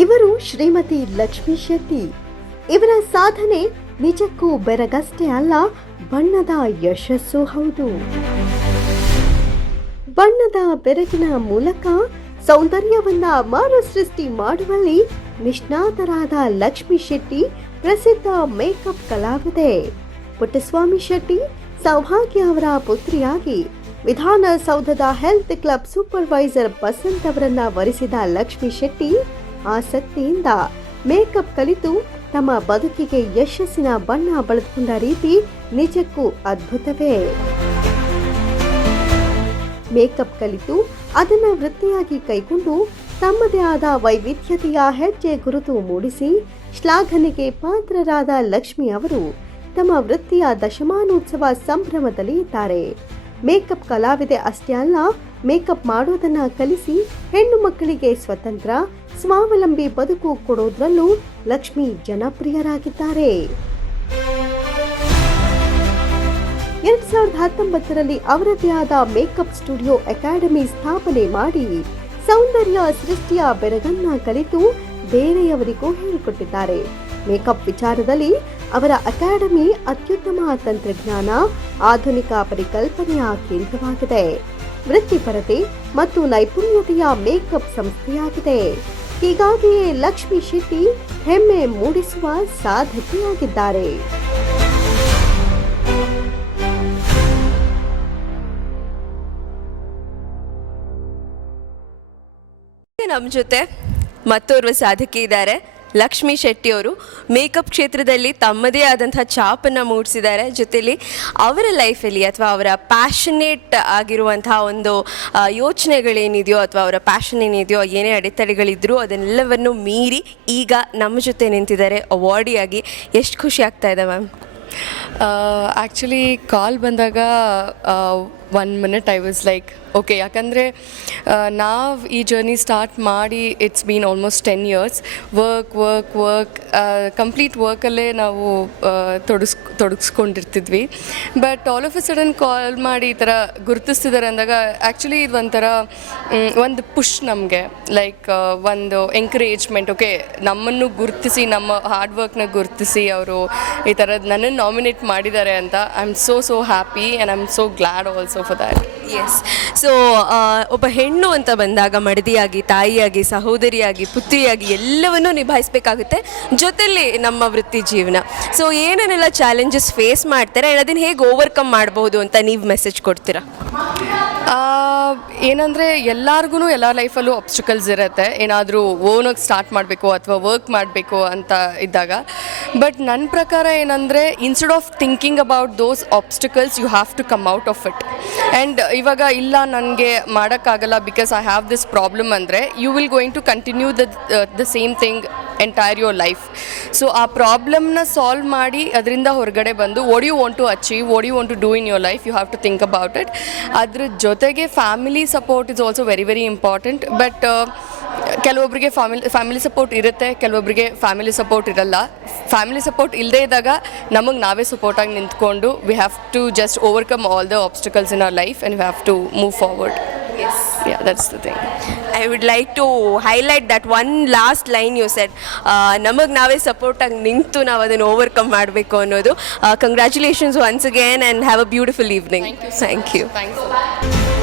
ಇವರು ಶ್ರೀಮತಿ ಲಕ್ಷ್ಮೀ ಶೆಟ್ಟಿ. ಇವರ ಸಾಧನೆ ನಿಜಕ್ಕೂ ಬೆರಗಷ್ಟೇ ಅಲ್ಲ, ಬಣ್ಣದ ಯಶಸ್ಸು ಹೌದು. ಬಣ್ಣದ ಬೆರಗಿನ ಮೂಲಕ ಸೌಂದರ್ಯವನ್ನ ಮರುಸೃಷ್ಟಿ ಮಾಡುವಲ್ಲಿ ನಿಷ್ಣಾತರಾದ ಲಕ್ಷ್ಮೀ ಶೆಟ್ಟಿ ಪ್ರಸಿದ್ಧ ಮೇಕಪ್ ಕಲಾವಿದೆ. ಪುಟ್ಟಸ್ವಾಮಿ ಶೆಟ್ಟಿ ಸೌಭಾಗ್ಯ ಅವರ ಪುತ್ರಿಯಾಗಿ ವಿಧಾನಸೌಧದ ಹೆಲ್ತ್ ಕ್ಲಬ್ ಸೂಪರ್ವೈಸರ್ ಬಸಂತ್ ಅವರನ್ನ ವರಿಸಿದ ಲಕ್ಷ್ಮೀ ಶೆಟ್ಟಿ ಆಸಕ್ತಿಯಿಂದ ಮೇಕಪ್ ಕಲಿತು ತಮ್ಮ ಬದುಕಿಗೆ ಯಶಸ್ಸಿನ ಬಣ್ಣ ಬಳಿದುಕೊಂಡ ರೀತಿ ನಿಜಕ್ಕೂ ಅದ್ಭುತವೇ. ಮೇಕಪ್ ಕಲಿತು ಅದನ್ನ ವೃತ್ತಿಯಾಗಿ ಕೈಗೊಂಡು ತಮ್ಮದೇ ಆದ ವೈವಿಧ್ಯತೆಯ ಹೆಜ್ಜೆ ಗುರುತು ಮೂಡಿಸಿ ಶ್ಲಾಘನೆಗೆ ಪಾತ್ರರಾದ ಲಕ್ಷ್ಮಿ ಅವರು ತಮ್ಮ ವೃತ್ತಿಯ ದಶಮಾನೋತ್ಸವ ಸಂಭ್ರಮದಲ್ಲಿ ಇದ್ದಾರೆ. ಮೇಕಪ್ ಕಲಾವಿದೆ ಅಷ್ಟೇ ಅಲ್ಲ, ಮೇಕಪ್ ಮಾಡೋದನ್ನ ಕಲಿಸಿ ಹೆಣ್ಣು ಮಕ್ಕಳಿಗೆ ಸ್ವತಂತ್ರ ಸ್ವಾವಲಂಬಿ ಬದುಕು ಕೊಡೋದ್ರಲ್ಲೂ ಲಕ್ಷ್ಮಿ ಜನಪ್ರಿಯರಾಗಿದ್ದಾರೆ. 2019ರಲ್ಲಿ ಅವರದೇ ಆದ ಮೇಕಪ್ ಸ್ಟುಡಿಯೋ ಅಕಾಡೆಮಿ ಸ್ಥಾಪನೆ ಮಾಡಿ ಸೌಂದರ್ಯ ಸೃಷ್ಟಿಯ ಬೆರಗನ್ನ ಕಲಿತು ಬೇರೆಯವರಿಗೂ ಹೇಳಿಕೊಟ್ಟಿದ್ದಾರೆ. ಮೇಕಪ್ ವಿಚಾರದಲ್ಲಿ ಅವರ ಅಕಾಡೆಮಿ ಅತ್ಯುತ್ತಮ ತಂತ್ರಜ್ಞಾನ, ಆಧುನಿಕ ಪರಿಕಲ್ಪನೆಯ ಕೇಂದ್ರವಾಗಿದೆ. ವೃತ್ತಿಪರತೆ ಮತ್ತು ನೈಪುಣ್ಯತೆಯ ಮೇಕಪ್ ಸಂಸ್ಥೆಯಾಗಿದೆ. ಹೀಗಾಗಿಯೇ ಲಕ್ಷ್ಮೀ ಶೆಟ್ಟಿ ಹೆಮ್ಮೆ ಮೂಡಿಸುವ ಸಾಧಕಿಯಾಗಿದ್ದಾರೆ. ನಮ್ಮ ಜೊತೆ ಮತ್ತೋರ್ವ ಸಾಧಕಿ ಇದ್ದಾರೆ, ಲಕ್ಷ್ಮೀ ಶೆಟ್ಟಿ ಅವರು. ಮೇಕಪ್ ಕ್ಷೇತ್ರದಲ್ಲಿ ತಮ್ಮದೇ ಆದಂತಹ ಛಾಪನ್ನು ಮೂಡಿಸಿದ್ದಾರೆ. ಜೊತೆಲಿ ಅವರ ಲೈಫಲ್ಲಿ ಅಥವಾ ಅವರ ಪ್ಯಾಷನೇಟ್ ಆಗಿರುವಂತಹ ಒಂದು ಯೋಚನೆಗಳೇನಿದೆಯೋ ಅಥವಾ ಅವರ ಪ್ಯಾಷನ್ ಏನಿದೆಯೋ, ಏನೇ ಅಡೆತಡೆಗಳಿದ್ರೂ ಅದನ್ನೆಲ್ಲವನ್ನು ಮೀರಿ ಈಗ ನಮ್ಮ ಜೊತೆ ನಿಂತಿದ್ದಾರೆ ಅವಾರ್ಡಿಯಾಗಿ. ಎಷ್ಟು ಖುಷಿ ಆಗ್ತಾ ಇದೆ ಮ್ಯಾಮ್? ಆ್ಯಕ್ಚುಲಿ ಕಾಲ್ ಬಂದಾಗ 1 minute I was like okay, ಯಾಕಂದರೆ ನಾವು ಈ ಜರ್ನಿ ಸ್ಟಾರ್ಟ್ ಮಾಡಿ it's been almost 10 years. Work complete ವರ್ಕಲ್ಲೇ ನಾವು ತೊಡಗಿಸ್ಕೊಂಡಿರ್ತಿದ್ವಿ. But all of a sudden call ಮಾಡಿ ಈ ಥರ ಗುರುತಿಸ್ತಿದ್ದಾರೆ ಅಂದಾಗ ಆ್ಯಕ್ಚುಲಿ ಇದು ಒಂದು ಪುಷ್ ನಮಗೆ, ಲೈಕ್ ಒಂದು ಎಂಕರೇಜ್ಮೆಂಟ್. ಓಕೆ, ನಮ್ಮನ್ನು ಗುರುತಿಸಿ, ನಮ್ಮ ಹಾರ್ಡ್ ವರ್ಕ್ನ ಗುರುತಿಸಿ ಅವರು ಈ ಥರದ್ದು ನನ್ನನ್ನು ನಾಮಿನೇಟ್ ಮಾಡಿದ್ದಾರೆ ಅಂತ I am so happy and I am so glad also for that. Yes. So ಒಬ್ಬ ಹೆಣ್ಣು ಅಂತ ಬಂದಾಗ ಮಡದಿಯಾಗಿ, ತಾಯಿಯಾಗಿ, ಸಹೋದರಿಯಾಗಿ, ಪುತ್ರಿಯಾಗಿ ಎಲ್ಲವನ್ನೂ ನಿಭಾಯಿಸಬೇಕಾಗುತ್ತೆ. ಜೊತೆಲಿ ನಮ್ಮ ವೃತ್ತಿ ಜೀವನ. ಸೊ ಏನೇನೆಲ್ಲ ಚಾಲೆಂಜಸ್ ಫೇಸ್ ಮಾಡ್ತಾರೆ, ಅದನ್ನು ಹೇಗೆ ಓವರ್ಕಮ್ ಮಾಡಬಹುದು ಅಂತ ನೀವು ಮೆಸೇಜ್ ಕೊಡ್ತೀರಾ? ಏನಂದರೆ ಎಲ್ಲರಿಗೂ ಎಲ್ಲ ಲೈಫಲ್ಲೂ ಆಬ್ಸ್ಟಿಕಲ್ಸ್ ಇರುತ್ತೆ, ಏನಾದರೂ ಓನಾಗಿ ಸ್ಟಾರ್ಟ್ ಮಾಡಬೇಕು ಅಥವಾ ವರ್ಕ್ ಮಾಡಬೇಕು ಅಂತ ಇದ್ದಾಗ. ಬಟ್ ನನ್ನ ಪ್ರಕಾರ ಏನಂದರೆ, instead of thinking about those obstacles you have to come out of it. And ಇವಾಗ ಇಲ್ಲ ನನಗೆ ಮಾಡೋಕ್ಕಾಗಲ್ಲ because I have this problem ಅಂದರೆ you will going to continue the same thing entire your life. So ಆ ಪ್ರಾಬ್ಲಮ್ನ solve ಮಾಡಿ ಅದರಿಂದ ಹೊರಗಡೆ ಬಂದು what you want to achieve, what you want to do in your life, you have to think about it. ಅದ್ರ ಜೊತೆಗೆ family support is also very very important. But ಕೆಲವೊಬ್ಬರಿಗೆ family support ಇರುತ್ತೆ, ಕೆಲವೊಬ್ಬರಿಗೆ ಫ್ಯಾಮಿಲಿ ಸಪೋರ್ಟ್ ಇರಲ್ಲ. Family support ಇಲ್ಲದೇ ಇದ್ದಾಗ ನಮಗೆ ನಾವೇ ಸಪೋರ್ಟಾಗಿ ನಿಂತ್ಕೊಂಡು we have to just overcome all the obstacles in our life and we have to move forward. Yes. Yeah, that's the thing. I would like to highlight that one last line you said. ನಮಗೆ ನಾವೇ ಸಪೋರ್ಟಾಗಿ ನಿಂತು ನಾವು ಅದನ್ನು overcome ಮಾಡಬೇಕು ಅನ್ನೋದು. Congratulations once again and have a beautiful evening. Thank you. Thank you. Thanks a lot.